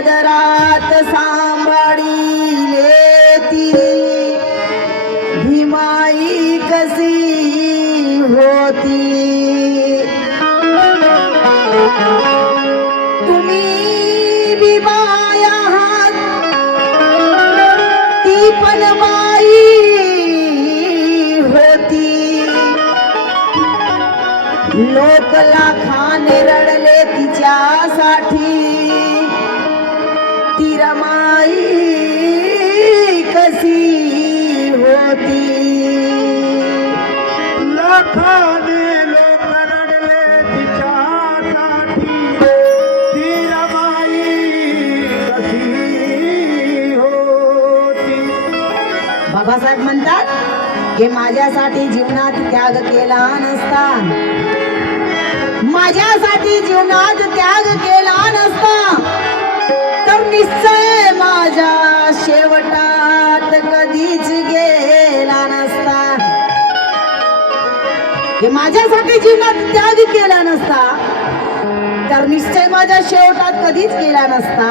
पदरात सांभाळिले ती भीमाई कशी होती. तुम्ही बिबाई आहात ती पण बाई होती. लोक लाखाने रडले तिच्यासाठी ती रमाई कशी होती. लाखाने लोक रडले तिच्यासाठी ती रमाई कशी होती. बाबासाहेब म्हणतात की माझ्यासाठी जीवनात त्याग केला नसता, माझ्यासाठी जीवनात त्याग केला नसता तर निश्चय माझ्या शेवटात कधीच गेला नसता. हे माझ्यासाठी जीवनात त्याग केला नसता तर निश्चय माझ्या शेवटात कधीच गेला नसता.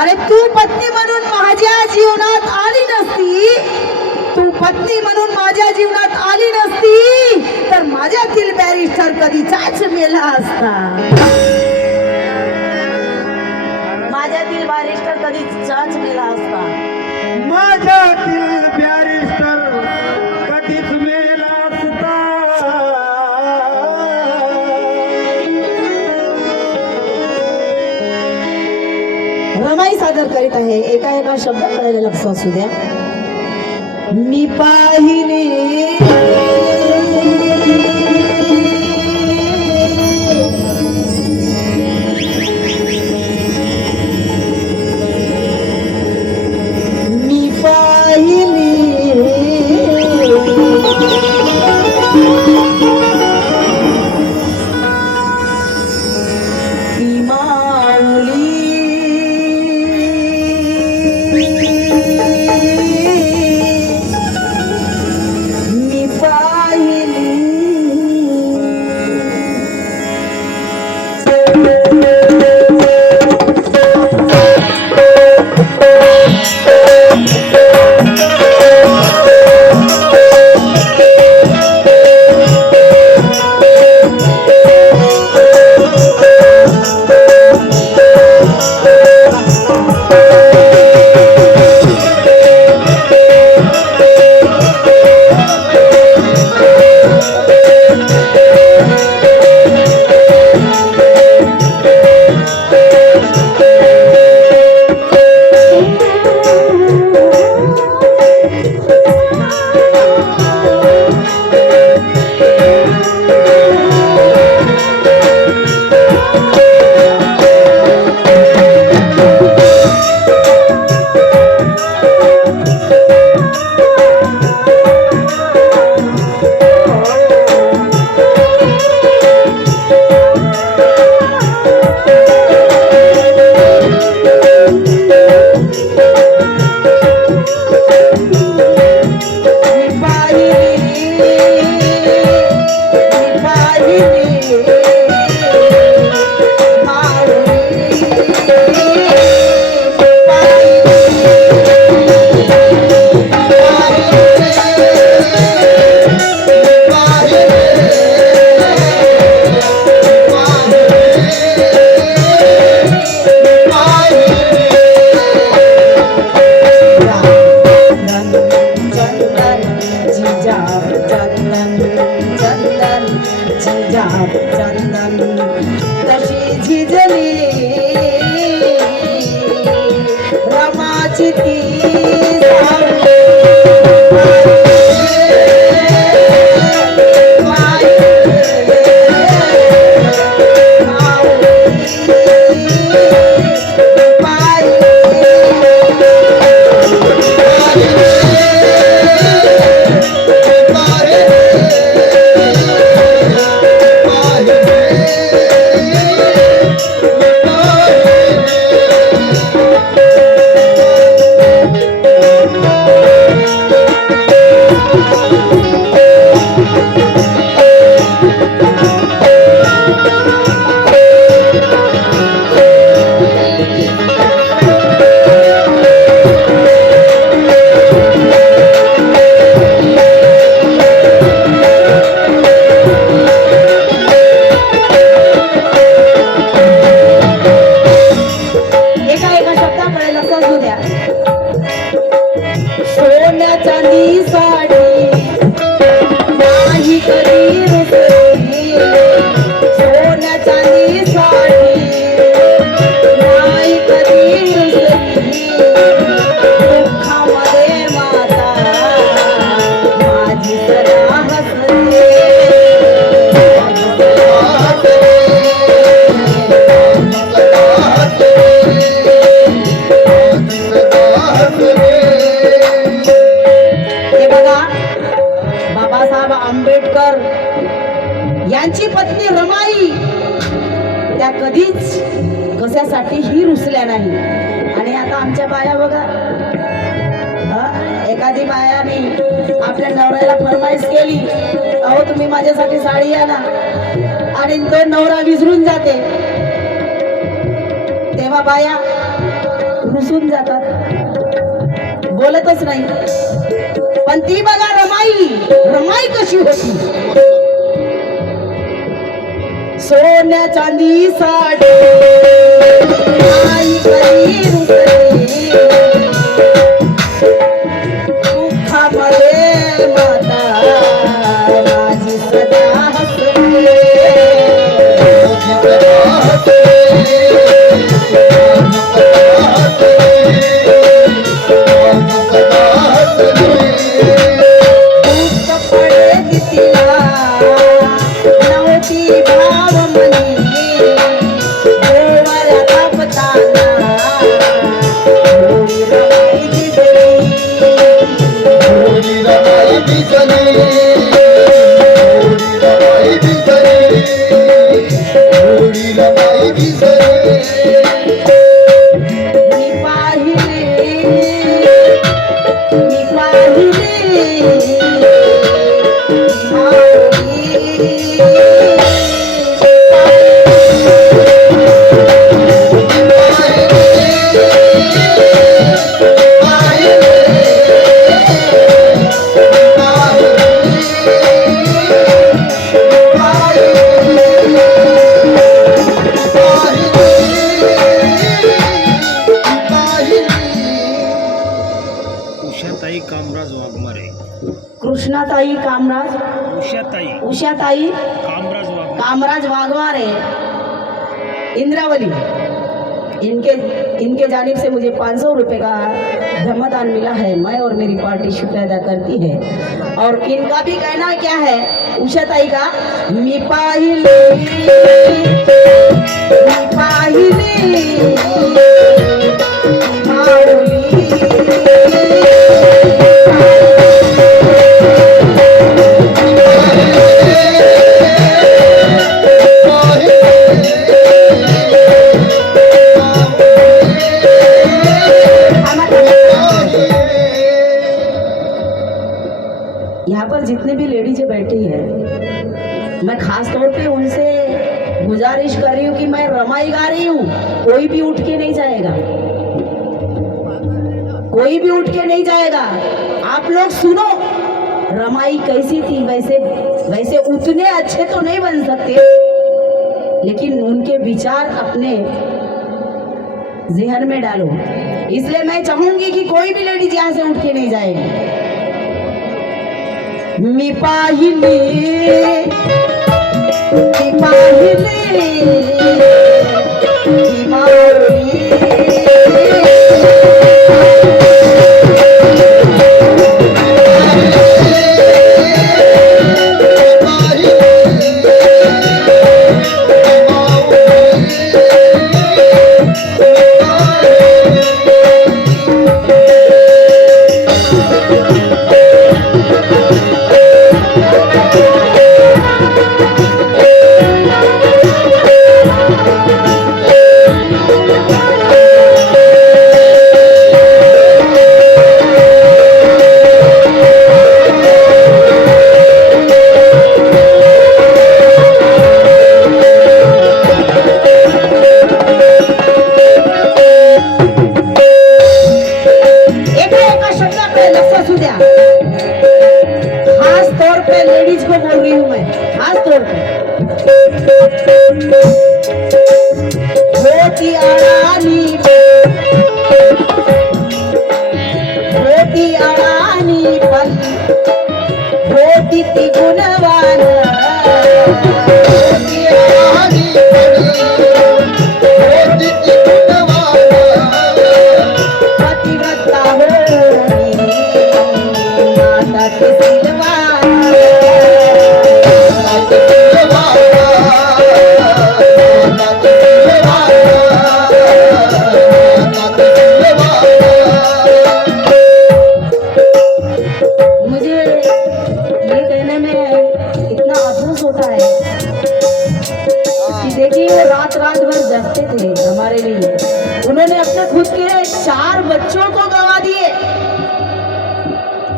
अरे तू पत्नी म्हणून माझ्या जीवनात आली नसती, तू पत्नी म्हणून माझ्या जीवनात आली नसती तर माझ्यातील बॅरिस्टर कधीचाच मेला असता. माझ्यातील बॅरिस्टर कधीचाच मेला असता. माझ्यातील बॅरिस्टर कधीच मेला असता. रमाई सादर करीत आहे. एका शब्दाकडे लक्ष असू द्या. मी पाहिले बाबासाहेब आंबेडकर यांची पत्नी रमाई त्या कधीच कशासाठीही रुसल्या नाही. आणि आता आमच्या बाया बघा, एखादी बायाने आपल्या नवऱ्याला फरमाईश केली, अहो तुम्ही माझ्यासाठी साडी आणा, आणि तो नवरा विसरून जाते, तेव्हा बाया रुसून जातात, बोलतच नाही. पण ती बघा रमाई कशी होती, सोन्या चांदी साडी आई कधी रुसली, दुःखामध्ये माता माझी सदा हसली. कृष्णाताई उषाताई कामराज वाघमारे इंद्रावली, इनके जानिब से मुझे 500 रुपए का धर्मदान मिला है. मैं और मेरी पार्टी शुक्रिया अदा करती है. और इनका भी कहना क्या है, उषाताई का, मी पाहिले यहाँ पर जितने भी लेडीज बैठी है, मैं खास तौर पे उनसे गुजारिश कर रही हूँ कि मैं रमाई गा रही हूँ, कोई भी उठ के नहीं जाएगा, कोई भी उठ के नहीं जाएगा. आप लोग सुनो, रमाई कैसी थी. वैसे उतने अच्छे तो नहीं बन सकते, लेकिन उनके विचार अपने जहन में डालो. इसलिए मैं चाहूंगी कि कोई भी लेडीज यहाँ से उठ के नहीं जाएगी. मी पाहिले मुझे ये कहने में अफसोस होता है कि देखिए वो रात रात भर जगते थे हमारे लिए। उन्होंने अपने खुद के 4 बच्चों को गंवा दिए।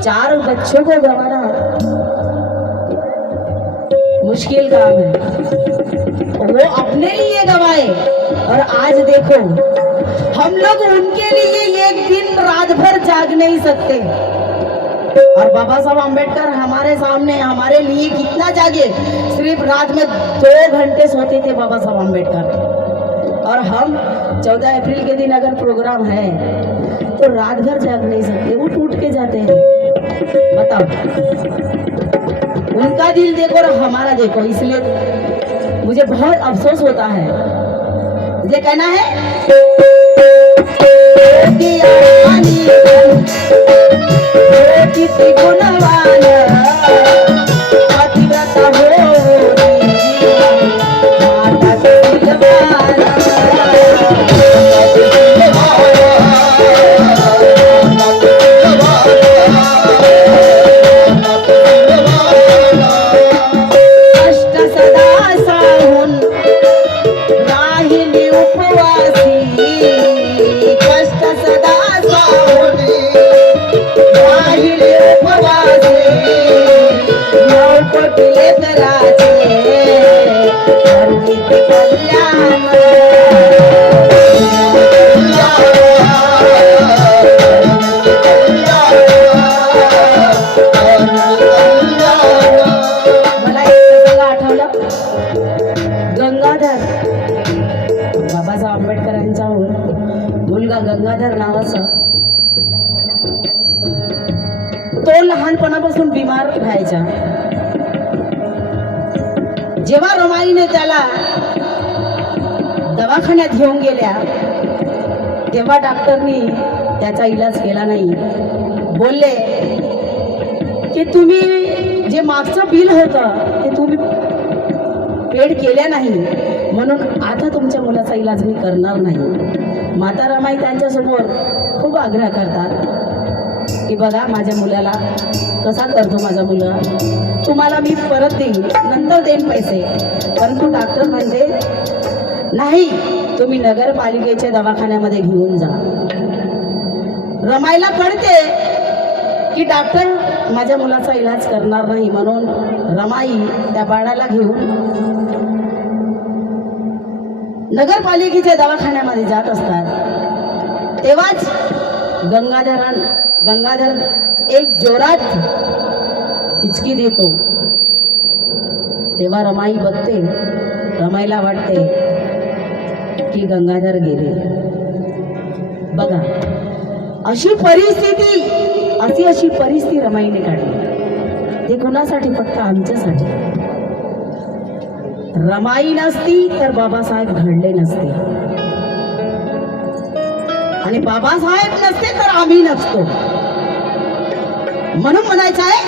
4 बच्चों को गंवाना मुश्किल काम है। वो अपने लिए गंवाए और आज देखो हम लोग उनके लिए एक दिन रात भर जाग नहीं सकते। और बाबा साहब अम्बेडकर हमारे सामने हमारे लिए कितना जागे। सिर्फ रात में 2 घंटे सोते थे बाबा साहब अम्बेडकर। और हम 14 अप्रैल के दिन अगर प्रोग्राम है तो रात भर जाग नहीं सकते, उठ के जाते हैं। बताओ, उनका दिल देखो और हमारा देखो। इसलिए मुझे बहुत अफसोस होता है। मुझे कहना है किसी गुणवान पतिव्रत होनी, माता तिलवान। कष्ट सदा साहून राहिली उपवासी, कष्ट सदा साहून राहिली उपवासी, नवकोटी लेकराचे करुणित कल्याण। मला एक प्रसंग आठवला। गंगाधर बाबासाहेब आंबेडकरांचा मुलगा गंगाधर नावाचा, तो लहानपणापासून बिमार व्हायचा। जेव्हा रमाईने त्याला दवाखान्यात घेऊन गेल्या तेव्हा डॉक्टरनी त्याचा इलाज केला नाही। बोलले की तुम्ही जे मागचं बिल होतं ते तुम्ही पेड केल्या नाही, म्हणून आता तुमच्या मुलाचा इलाज मी करणार नाही। माता रमाई त्यांच्यासमोर खूप आग्रह करतात की बघा माझ्या मुलाला कसा करतो माझा मुलगा, तुम्हाला मी परत देईन, नंतर देईन पैसे। परंतु डॉक्टर म्हणते नाही, तुम्ही नगरपालिकेच्या दवाखान्यामध्ये घेऊन जा। रमाईला कळते की डॉक्टर माझ्या मुलाचा इलाज करणार नाही, म्हणून रमाई त्या बाळाला घेऊन नगरपालिकेच्या दवाखान्यामध्ये जात असतात। तेव्हाच गंगाधर एक जोरात हिचकी देतो। तेव्हा रमाई बघते, रमाईला वाटते की गंगाधर गेले। बघा अशी परिस्थिती रमाईने काढली। ते कोणासाठी? फक्त आमच्यासाठी। रमाई नसती तर बाबासाहेब घडले नसते, आणि बाबासाहेब नसते तर आम्ही नसतो। म्हणून म्हणायचं आहे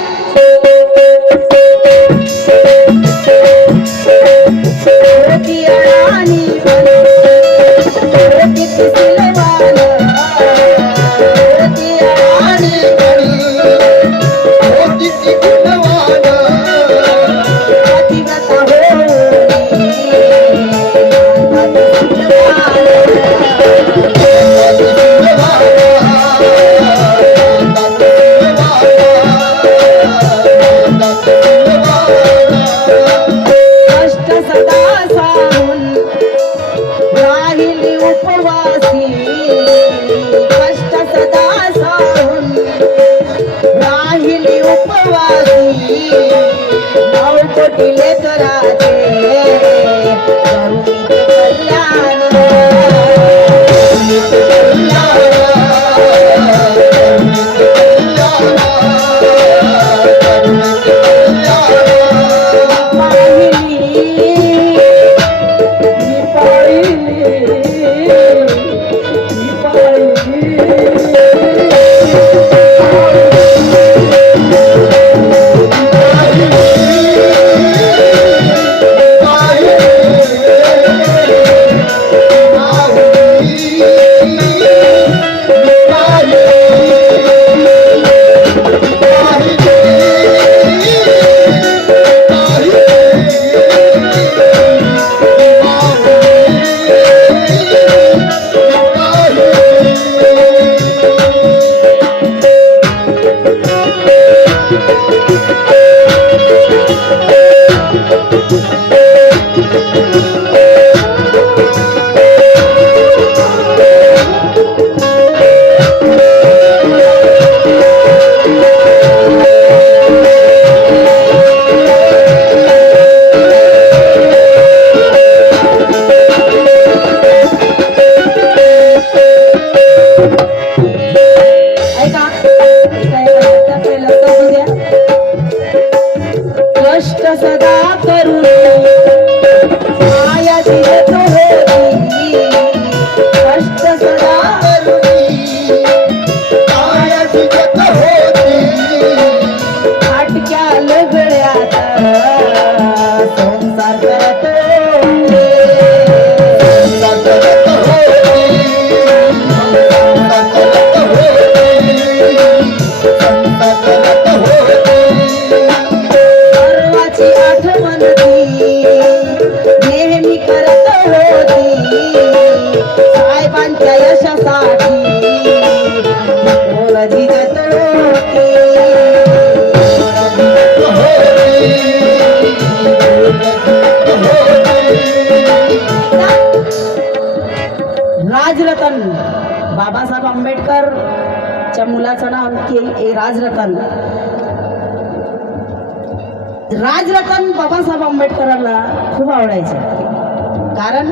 करू माया दिसत होती कष्ट सदा फाटक्या लगड्यात संसार करत सर्वाची आठवण ती नेहमी करत होती साहेबांच्या यशासाठी बोल झिजत होती राजरतन बाबासाहेब आंबेडकरच्या मुलाचं नाव राजरतन. राजरतन बाबासाहेब आंबेडकरांना खूप आवडायचे कारण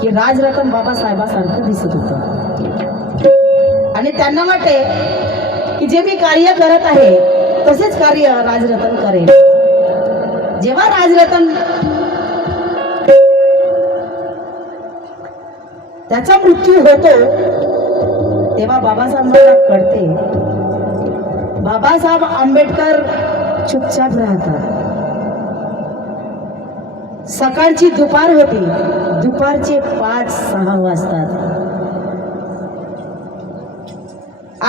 की राजरतन बाबासाहेबासारखं दिसत होतं आणि त्यांना वाटते की जे मी कार्य करत आहे तसेच कार्य राजरतन करेल. जेव्हा राजरतन त्याचा मृत्यू होतो तेव्हा बाबासाहेबांना कळते बाबासाहेब आंबेडकर चुपचाप राहतात. सकाळची दुपार होती दुपारचे 5-6 वाजतात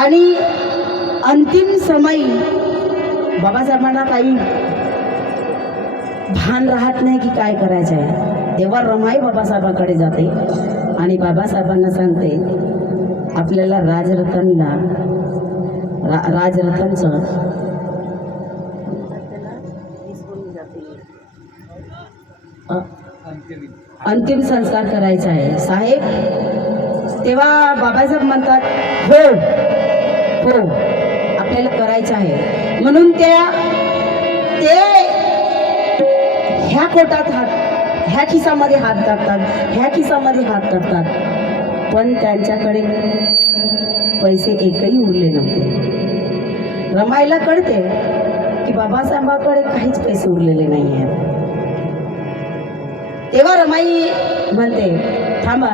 आणि अंतिम समयी बाबासाहेबांना काही भान राहत नाही की काय करायचं आहे. तेव्हा रमाई बाबासाहेबांकडे जाते आणि बाबासाहेबांना सांगते आपल्याला राजरतनचं अंतिम संस्कार करायचा आहे साहेब. तेव्हा बाबासाहेब म्हणतात हो हो आपल्याला करायचं आहे. म्हणून ते ह्या कोटात ह्या खिसामध्ये हात टाकतात ह्या खिसामध्ये हात टाकतात पण त्यांच्याकडे पैसे एकही उरले नव्हते. रमाईला कळते की बाबासाहेबांकडे काहीच पैसे उरलेले नाही आहेत. तेव्हा रमाई म्हणते थांबा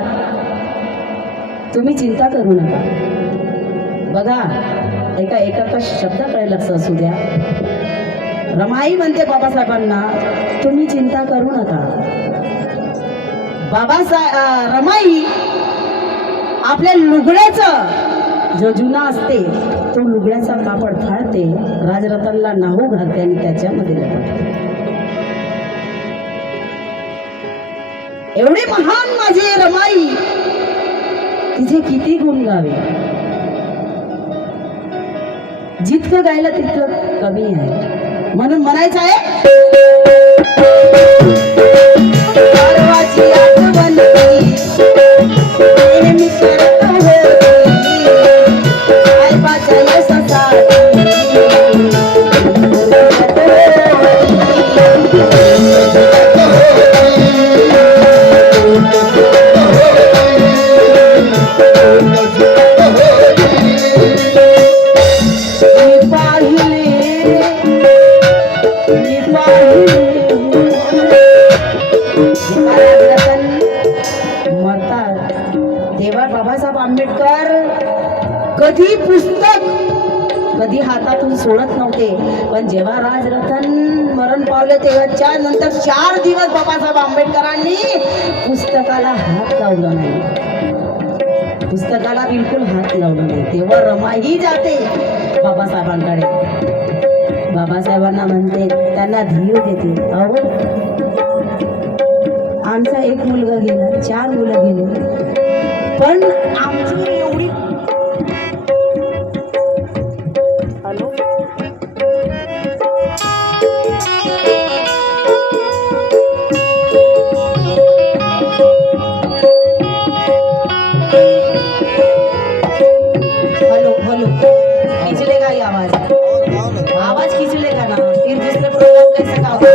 तुम्ही चिंता करू नका. बघा एका शब्दाकडे लक्ष असू द्या. रमाई म्हणते बाबासाहेबांना तुम्ही चिंता करू नका. रमाई आपल्या लुगड्याचं जो जुना असते तो लुगड्याचा कापड फाडते राजरतनला नाहू घालते आणि त्याच्यामध्ये लपटते. एवढे महान माझे रमाई तिचे किती गुण गावे जितकं गायला तितकं कमी आहे. म्हणून म्हणायचं आहे परवाची आठवण नेहमी करत होती साहेबाच्या यशासाठी तेव्हा बाबासाहेब आंबेडकर कधी पुस्तक कधी हातातून सोडत नव्हते. पण जेव्हा राजरतन मरण पावले तेव्हा नंतर 4 दिवस बाबासाहेब आंबेडकरांनी पुस्तकाला हात लावला नाही. पुस्तकाला बिलकुल हात लावला नाही. तेव्हा रमाई जाते बाबासाहेबांकडे बाबासाहेबांना म्हणते त्यांना धीर देते अहो आमचा 1 मुलगा गेला 4 मुलं गेले पण आमची एवढी हॅलो हॅलो हॅलो खिंचलेगा ये आवाज खिंचलेगा ना फिर दूसरे प्रोग्राम कैसे का होगा.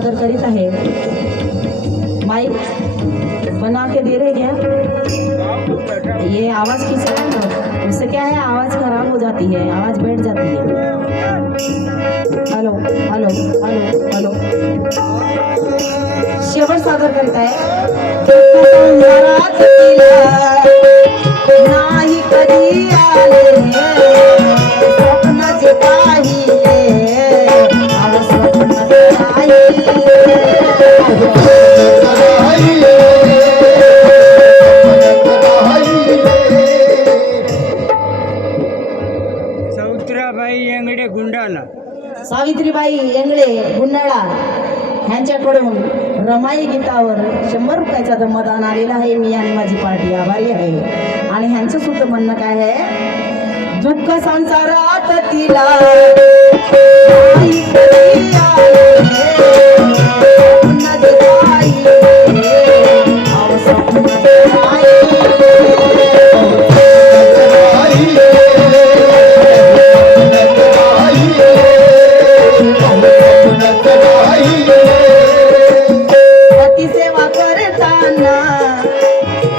सादर करीत आहे। माइक बना के दे रहे क्या? ये आवाज किस है ना, उससे क्या है आवाज खराब हो जाती है, आवाज बैठ जाती है। हेलो हेलो हेलो हेलो, शेवट सादर करीत आहे। घरात तिला नाही कधी आले, स्वप्नाचे पाहिले आव स्वप्नात सावित्रीबाई येंगडे गुंडाळा, सावित्रीबाई येंगळे गुंडाळा ह्यांच्याकडून रमाई गीतावर 100 रुपयाचा मतदान आलेला आहे। मी आणि माझी पार्टी आभारी आहे। आणि ह्यांचं सुद्धा म्हणणं काय आहे, दुःख संसारात तिला नाही कधी आले, स्वप्नात पाहिले, अहो स्वप्नात पती सेवा करताना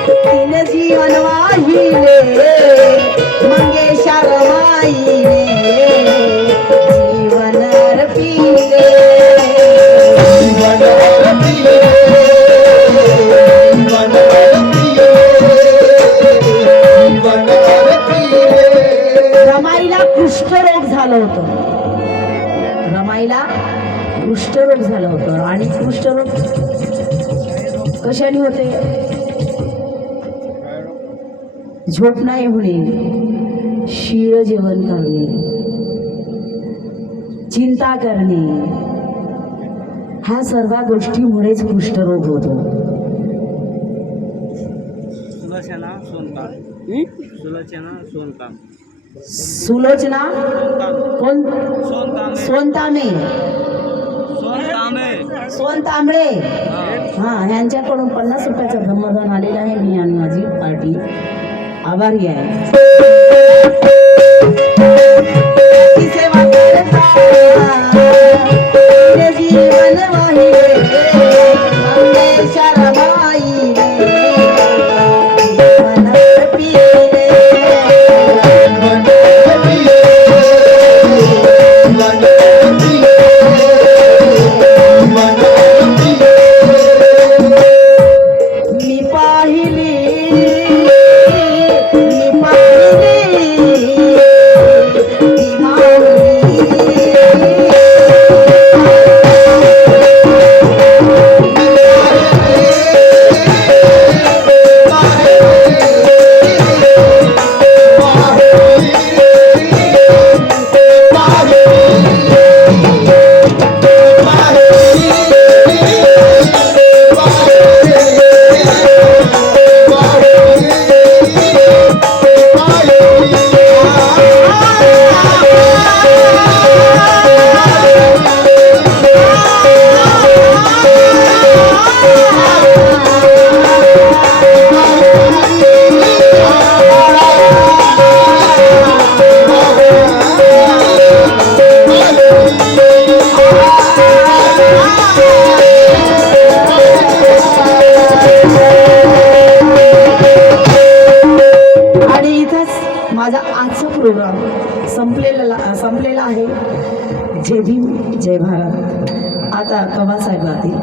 तिने जीवन वाहिले, मंगेशा रमाईने जीवन अर्पिले, रमाईला कुष्ठरोग झालं होतं, रमाईला कुष्ठरोग झालं होतं। आणि कुष्ठरोग कशाने होते? झोप नाही होणे, शीळ जेवण करणे, चिंता करणे, ह्या सर्व गोष्टीमुळेच कुष्ठरोग होतो। सुलोचना सोनकाम, सुलोचना सोनकाम, सुलोचना कोण? सोनकामे, सोनतामे, सोनकामे, सोनतांबळे, हा ह्यांच्याकडून 50 रुपयाचं धम्मदान आलेलं आहे। मी आणि माझी पार्टी आभारी आहे। ती सेवा करता जीवन वाहिले, मंगेशा रमाईने जीवन अर्पिले, मी पाहिली, मी पाहिली ती माऊली, माझा आजचा प्रोग्राम संपलेला आहे। जय भीम, जय भारत। आता कवा साहेब गातील।